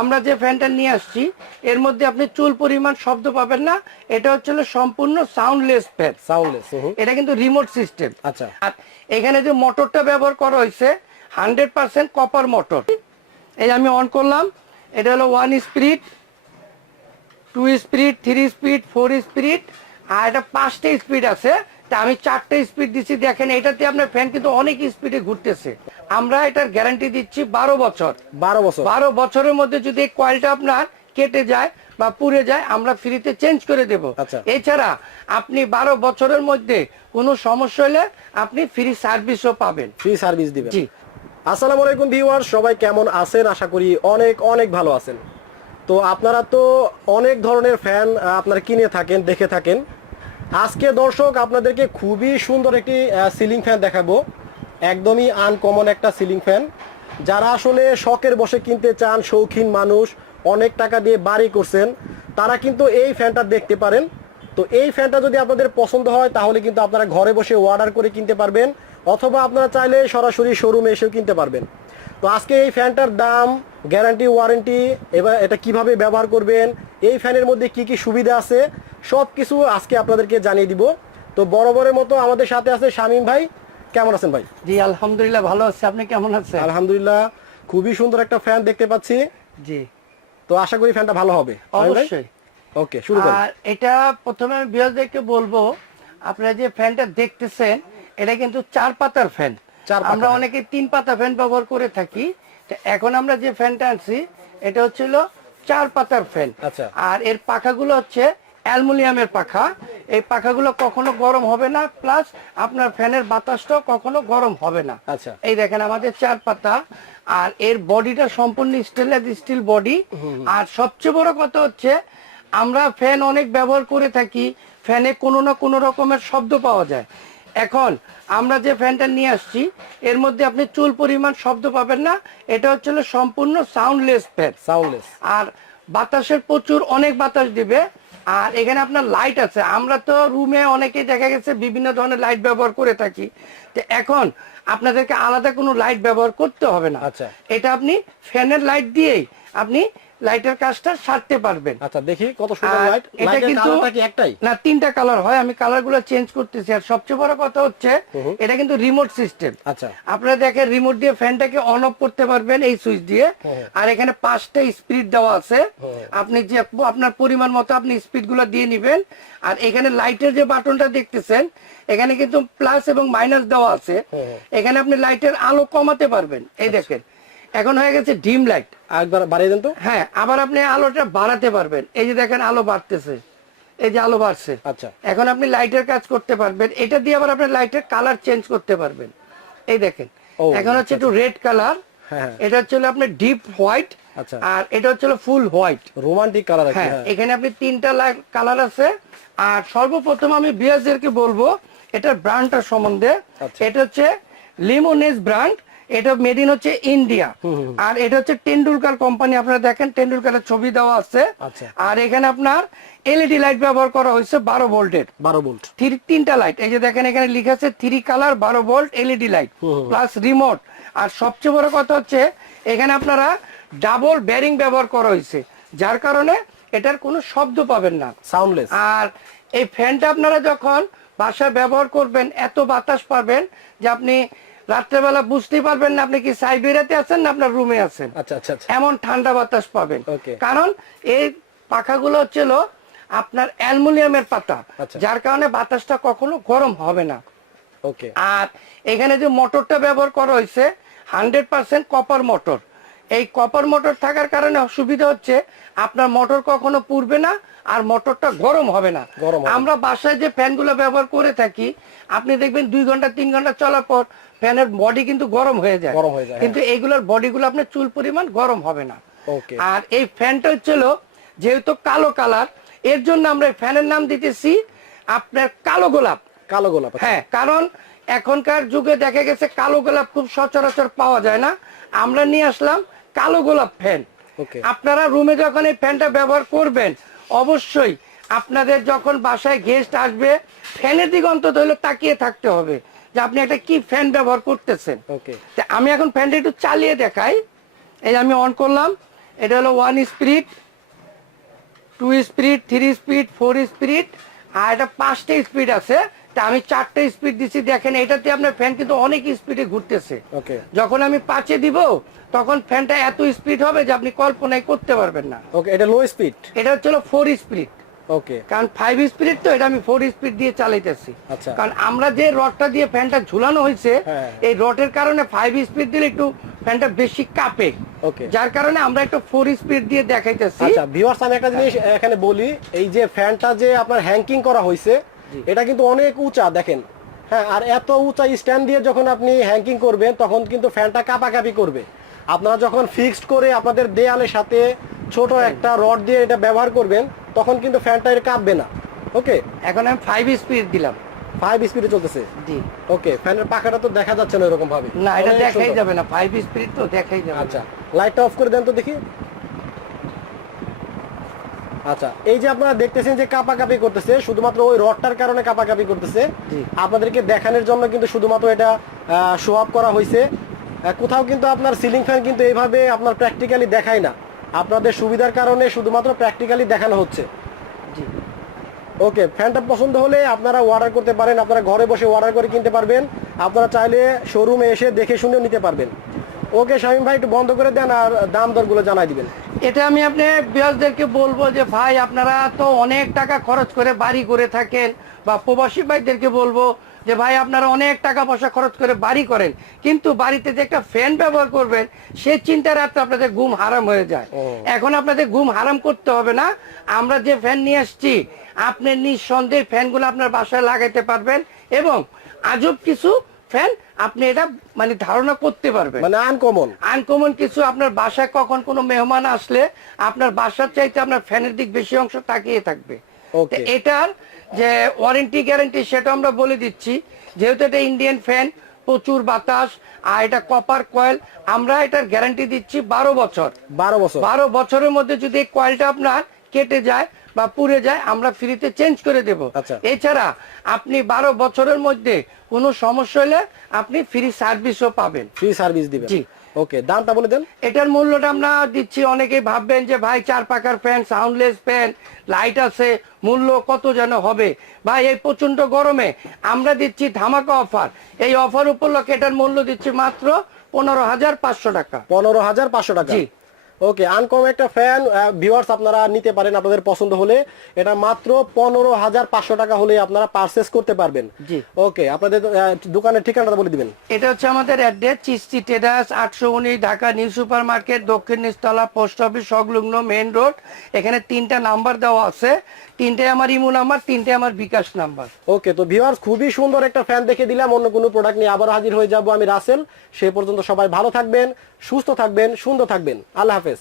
আমরা যে ফ্যানটা নিয়ে আসছি এর মধ্যে আপনি চুল পরিমাণ শব্দ পাবেন না। এটা হচ্ছে সম্পূর্ণ সাউন্ডলেস ফ্যান। সাউন্ডলেস। এটা কিন্তু রিমোট সিস্টেম। আচ্ছা। আর এখানে যে মোটরটা ব্যবহার করা হয়েছে 100% কপার মোটর। এই আমি অন করলাম, এটা হলো 1 স্পিড, 2 স্পিড, 3 স্পিড, 4 স্পিড, আর এটা 5টা স্পিড আছে। তা আমি 4টে স্পিড দিচ্ছি। দেখেন এটাতে আপনার ফ্যান কিন্তু অনেক স্পিডে ঘুরতেছে। আমরা এটার গ্যারান্টি দিচ্ছি 12 বছর। 12 বছরের মধ্যে যদি এই কয়েলটা আপনার কেটে যায় বা পুড়ে যায় আমরা ফ্রিতে চেঞ্জ করে দেব। এছাড়া আপনি 12 বছরের মধ্যে কোনো সমস্যা হলে আপনি ফ্রি সার্ভিসও পাবেন। ফ্রি সার্ভিস দিবেন। জি। আসসালামু আলাইকুম ভিউয়ার্স, সবাই কেমন আছেন? আশা করি অনেক অনেক ভালো আছেন। তো আপনারা তো অনেক ধরনের ফ্যান আপনারা কিনে থাকেন, দেখে থাকেন। আজকে দর্শক আপনাদেরকে খুবই সুন্দর একটি সিলিং ফ্যান দেখাবো। একদমই আনকমন একটা সিলিং ফ্যান। যারা আসলে শখের বসে কিনতে চান, শৌখিন মানুষ, অনেক টাকা দিয়ে বাড়ি করছেন, তারা কিন্তু এই ফ্যানটা দেখতে পারেন। তো এই ফ্যানটা যদি আপনাদের পছন্দ হয় তাহলে কিন্তু আপনারা ঘরে বসে অর্ডার করে কিনতে পারবেন, অথবা আপনারা চাইলে সরাসরি শোরুমে এসেও কিনতে পারবেন। তো আজকে এই ফ্যানটার দাম, গ্যারান্টি, ওয়ারেন্টি, এবার এটা কিভাবে ব্যবহার করবেন, এই ফ্যানের মধ্যে কি কি সুবিধা আছে, সব কিছু আজকে আপনাদেরকে জানিয়ে দিব। তো বরাবরের মতো আমাদের সাথে আছে শামীম ভাই। কেমন আছেন ভাই? জি আলহামদুলিল্লাহ ভালো আছি। আপনি কেমন আছেন? আলহামদুলিল্লাহ, খুবই সুন্দর একটা ফ্যান দেখতে পাচ্ছি। জি। তো আশা করি ফ্যানটা ভালো হবে। অবশ্যই। ওকে, শুরু করুন। আর এটা প্রথমে আমি ভিউয়ারদেরকে বলবো, আপনারা যে ফ্যানটা দেখতেছেন এটা কিন্তু 4 পাতার ফ্যান। আমরা অনেকে 3 পাতা ফ্যান ব্যবহার করে থাকি। এখন আমরা যে ফ্যানটা আনছি এটা হচ্ছিল 4 পাতার ফ্যান। আর এর পাখাগুলো হচ্ছে অ্যালুমিনিয়ামের পাখা। এই পাখাগুলো কখনো গরম হবে না, প্লাস আপনার ফ্যানের বাতাসটাও কখনো গরম হবে না। এই দেখেন আমাদের 4 পাতা, আর এর বডিটা সম্পূর্ণ স্টেনলেস স্টিল বডি। আর সবচেয়ে বড় কথা হচ্ছে আমরা ফ্যান অনেক ব্যবহার করে থাকি, ফ্যানে কোনো না কোনো রকমের শব্দ পাওয়া যায়। এখন আমরা যে ফ্যানটা নিয়ে আসছি এর মধ্যে আপনি চুল পরিমাণ শব্দ পাবেন না। এটা হচ্ছে সম্পূর্ণ সাউন্ডলেস ফ্যান। আর বাতাসের প্রচুর অনেক বাতাস দিবে। আর এখানে আপনার লাইট আছে। আমরা তো রুমে অনেকেই দেখা গেছে বিভিন্ন ধরনের লাইট ব্যবহার করে থাকি। তো এখন আপনাদেরকে আলাদা কোনো লাইট ব্যবহার করতে হবে না। এটা আপনি ফ্যানের লাইট দিয়েই আপনি লাইটের কাজটা সারতে পারবেন। আচ্ছা, দেখি কত সুন্দর লাইট। এটা কিন্তু একটাই না, 3টা কালার হয়। আমি কালারগুলো চেঞ্জ করতেছি। আর সবচেয়ে বড় কথা হচ্ছে এটা কিন্তু রিমোট সিস্টেম। আপনারা দেখেন রিমোট দিয়ে ফ্যানটাকে অন অফ করতে পারবেন এই সুইচ দিয়ে। আর এখানে 5টা স্পিড দেওয়া আছে। আপনি যে আপনার পরিমাণ মতো আপনি স্পিড গুলো দিয়ে নিবেন। আর এখানে লাইটের যে বাটনটা দেখতেছেন এখানে কিন্তু প্লাস এবং মাইনাস দেওয়া আছে। এখানে আপনি লাইটের আলো কমাতে পারবেন। এই দেখেন এখন হয়ে গেছে ডিম লাইট। একবার বাড়িয়ে দেন তো। হ্যাঁ, আবার আপনি আলোটা বাড়াতে পারবেন। এই যে দেখেন আলো বাড়তেছে, এই যে আলো বাড়ছে। এখন আপনি লাইটের কাজ করতে পারবেন। এটা দিয়ে আবার আপনি লাইটের কালার চেঞ্জ করতে পারবেন। এই দেখেন এখন হচ্ছে একটু রেড কালার, এটা হচ্ছে আপনি ডিপ হোয়াইট, আর এটা হচ্ছে ফুল হোয়াইট, রোমান্টিক কালার। হ্যাঁ, এখানে আপনি 3টা কালার আছে। আর সর্বপ্রথম আমি ভিউয়ারদেরকে বলবো এটার ব্র্যান্ডটা সম্বন্ধে। এটা হচ্ছে লিমোনেজ ব্র্যান্ড। এটা মেড ইন হচ্ছে ইন্ডিয়া। আর এটা হচ্ছে টেন্ডুলকার কোম্পানি। আপনারা দেখেন টেন্ডুলকারের ছবি দেওয়া আছে। আর এখানে আপনার এলইডি লাইট ব্যবহার করা হয়েছে 12 ভোল্টের। 12 ভোল্ট 3টা লাইট। এই যে দেখেন এখানে লেখা আছে 3 colour 12 volt LED light plus remote. আর সবচেয়ে বড় কথা হচ্ছে এখানে আপনারা ডাবল ব্যারিং ব্যবহার করা হয়েছে, যার কারণে এটার কোনো শব্দ পাবেন না, সাউন্ডলেস। আর এই ফ্যানটা আপনারা যখন বাসায় ব্যবহার করবেন এত বাতাস পাবেন যে আপনি রাত্রেবেলা বুঝতেই পারবেন না আপনি কি সাইবেরিয়াতে আছেন না আপনার রুমে আছেন। এমন ঠান্ডা বাতাস পাবেন। কারণ এই পাখাগুলো হচ্ছিল আপনার অ্যালুমিনিয়ামের পাতা, যার কারণে বাতাসটা কখনো গরম হবে না। আর এখানে যে মোটরটা ব্যবহার করা হয়েছে 100% কপার মোটর। এই কপার মোটর থাকার কারণে অসুবিধা হচ্ছে আপনার মোটর কখনো পুড়বে না, আর মোটরটা গরম হবে না। আমরা বাসায় যে ফ্যানগুলো ব্যবহার করে থাকি আপনি দেখবেন 2 ঘন্টা 3 ঘন্টা চলার পর ফ্যানের বডি কিন্তু গরম হয়ে যায়, কিন্তু এইগুলোর বডিগুলো আপনার চুল পরিমাণ গরম হবে না। আর এই ফ্যানটা হচ্ছিল যেহেতু কালো কালার, এর জন্য আমরা ফ্যানের নাম দিতেছি আপনার কালো গোলাপ। কালো গোলাপ, হ্যাঁ, কারণ এখনকার যুগে দেখা গেছে কালো গোলাপ খুব সচরাচর পাওয়া যায় না। আমরা নিয়ে আসলাম কালো গোলাপ ফ্যান। আপনারা রুমে যখন এই ফ্যানটা ব্যবহার করবেন অবশ্যই আপনাদের যখন বাসায় গেস্ট আসবে ফ্যানের দিকে অন্তত হলে তাকিয়ে থাকতে হবে যে আপনি একটা কি ফ্যান ব্যবহার করতেছেন। আমি এখন ফ্যানটা একটু চালিয়ে দেখাই। এই আমি অন করলাম, এটা হলো 1 স্পিড, 2 স্পিড, 3 স্পিড, 4 স্পিড, আর এটা 5টা স্পিড আছে। তা আমি 4টা স্পিড দিচ্ছি। দেখেন এটাতে আপনার ফ্যান কিন্তু অনেক স্পিডে ঘুরতেছে। ওকে যখন আমি 5-এ দিব তখন ফ্যানটা এত স্পিড হবে যে আপনি কল্পনাই করতে পারবেন না। ওকে, এটা লো স্পিড। এটা হচ্ছে 4 স্পিড। ওকে, কারণ 5 স্পিড তো, এটা আমি 4 স্পিড দিয়ে চালাইতেছি। আচ্ছা। কারণ আমরা যে রডটা দিয়ে ফ্যানটা ঝুলানো হয়েছে, হ্যাঁ। এই রডের কারণে 5 স্পিড দিলে একটু ফ্যানটা বেশি কাঁপে। ওকে, যার কারণে আমরা একটু 4 স্পিড দিয়ে দেখাইতেছি। আচ্ছা ভিউয়ার্স, আমি একটা জিনিস এখানে বলি, এই যে ফ্যানটা যে আপনার হ্যাঙ্কিং করা হয়েছে, এটা কিন্তু অনেক উঁচা দেখেন। হ্যাঁ, আর এত উঁচা স্ট্যান্ড দিয়ে যখন আপনি হ্যাঙ্কিং করবেন তখন কিন্তু ফ্যানটা কাঁপাকাঁপি করবে। আপনারা যখন ফিক্সড করে আপনাদের দেয়ালের সাথে ছোট একটা রড দিয়ে এটা ব্যবহার করবেন তখন কিন্তু ফ্যানটা এটা কাঁপবে না। ওকে, এখন আমি 5 স্পিড দিলাম। 5 স্পিডে চলতেছে। জি। ওকে, ফ্যানের পাখাটা তো দেখা যাচ্ছে না এরকম ভাবে। না, এটা অনেক দেখাই সুন্দর। যাবে না, 5 স্পিড তো দেখাই যাবে না। আচ্ছা, লাইটটা অফ করে দেন তো দেখি। আচ্ছা, এই যে আপনারা দেখতেছেন যে কাঁপাকাঁপি করতেছে, শুধুমাত্র ওই রডটার কারণে কাঁপাকাঁপি করতেছে। জি। আপনাদেরকে দেখানোর জন্য কিন্তু শুধুমাত্র এটা শো আপ করা হয়েছে। কোথাও কিন্তু আপনার সিলিং ফ্যান কিন্তু এইভাবে আপনার প্র্যাকটিক্যালি দেখায় না। আপনাদের সুবিধার কারণে শুধুমাত্র প্র্যাকটিক্যালি দেখানো হচ্ছে। জি। ওকে, ফ্যানটা পছন্দ হলে আপনারা অর্ডার করতে পারেন, আপনারা ঘরে বসে অর্ডার করে কিনতে পারবেন, আপনারা চাইলে শোরুমে এসে দেখে শুনেও নিতে পারবেন। ওকে শামীম ভাই, একটু বন্ধ করে দেন আর দাম দরগুলো জানাই দিবেন। এটা আমি আপনি বিয়াসদেরকে বলবো যে ভাই আপনারা তো অনেক টাকা খরচ করে বাড়ি করে থাকেন, বা প্রবাসী ভাইদেরকে বলবো যে ভাই আপনারা অনেক টাকা পয়সা খরচ করে বাড়ি করেন, কিন্তু বাড়িতে যে একটা ফ্যান ব্যবহার করবেন সে চিন্তা রাখতে আপনাদের ঘুম হারাম হয়ে যায়। এখন আপনাদের ঘুম হারাম করতে হবে না। আমরা যে ফ্যান নিয়ে আসছি আপনি নিঃসন্দেহে ফ্যানগুলো আপনার বাসায় লাগাইতে পারবেন, এবং আজব কিছু ফ্যান আপনি এটা মানে ধারণা করতে পারবেন, মানে আনকমন। আনকমন কিছু। আপনার বাসায় কখন কোনো মেহমান আসলে আপনার বাসার চাইতে আপনার ফ্যানের দিক বেশি অংশ তাকিয়ে থাকবে। ওকে। তো এটার যে ওয়ারেন্টি গ্যারান্টি সেটা আমরা বলে দিচ্ছি। যেহেতু এটা ইন্ডিয়ান ফ্যান, প্রচুর বাতাস, আর এটা কপার কয়েল, আমরা এটার গ্যারান্টি দিচ্ছি 12 বছর। 12 বছর। 12 বছরের মধ্যে যদি এই কয়েলটা আপনার কেটে যায় বা পুড়ে যায় আমরা ফ্রিতে চেঞ্জ করে দেব। আচ্ছা। এছাড়া আপনি 12 বছরের মধ্যে কোনো সমস্যা হলে আপনি ফ্রি সার্ভিসও পাবেন। ফ্রি সার্ভিস দিবেন। জি। ওকে, দামটা বলে দেন। এটার মূল্যটা আমরা দিচ্ছি, অনেকেই ভাববেন যে ভাই 4 পাকার ফ্যান, সাউন্ডলেস ফ্যান, লাইট আছে, মূল্য কত যেন হবে। ভাই এই প্রচন্ড গরমে আমরা দিচ্ছি ধামাকা অফার। এই অফার উপলক্ষে এটার মূল্য দিচ্ছি মাত্র 15,500 টাকা। 15,500 টাকা। জি। ওকে, আনকমন একটা ফ্যান ভিউয়ার্স আপনারা নিতে পারেন আপনাদের পছন্দ হলে। এটা মাত্র 15,500 টাকা হলে আপনারা পারচেজ করতে পারবেন। জি। ওকে, আপনাদের দোকানের ঠিকানাটা বলে দিবেন। এটা হচ্ছে আমাদের address, Chishti traders, 819 Dhaka new super market, দক্ষিণ নিচতলা, পোস্ট অফিস সংলগ্ন মেইন রোড। এখানে 3টা নাম্বার দেওয়া আছে, 3টাই আমার ইমো নাম্বার, 3টাই আমার বিকাশ নাম্বার। ওকে, তো ভিউয়ার্স খুবই সুন্দর একটা ফ্যান দেখে দিলাম। অন্য কোনো প্রোডাক্ট নিয়ে আবার হাজির হয়ে যাব আমি রাসেল। সে পর্যন্ত সবাই ভালো থাকবেন, সুস্থ থাকবেন, সুন্দর থাকবেন। আল্লাহ হাফেজ।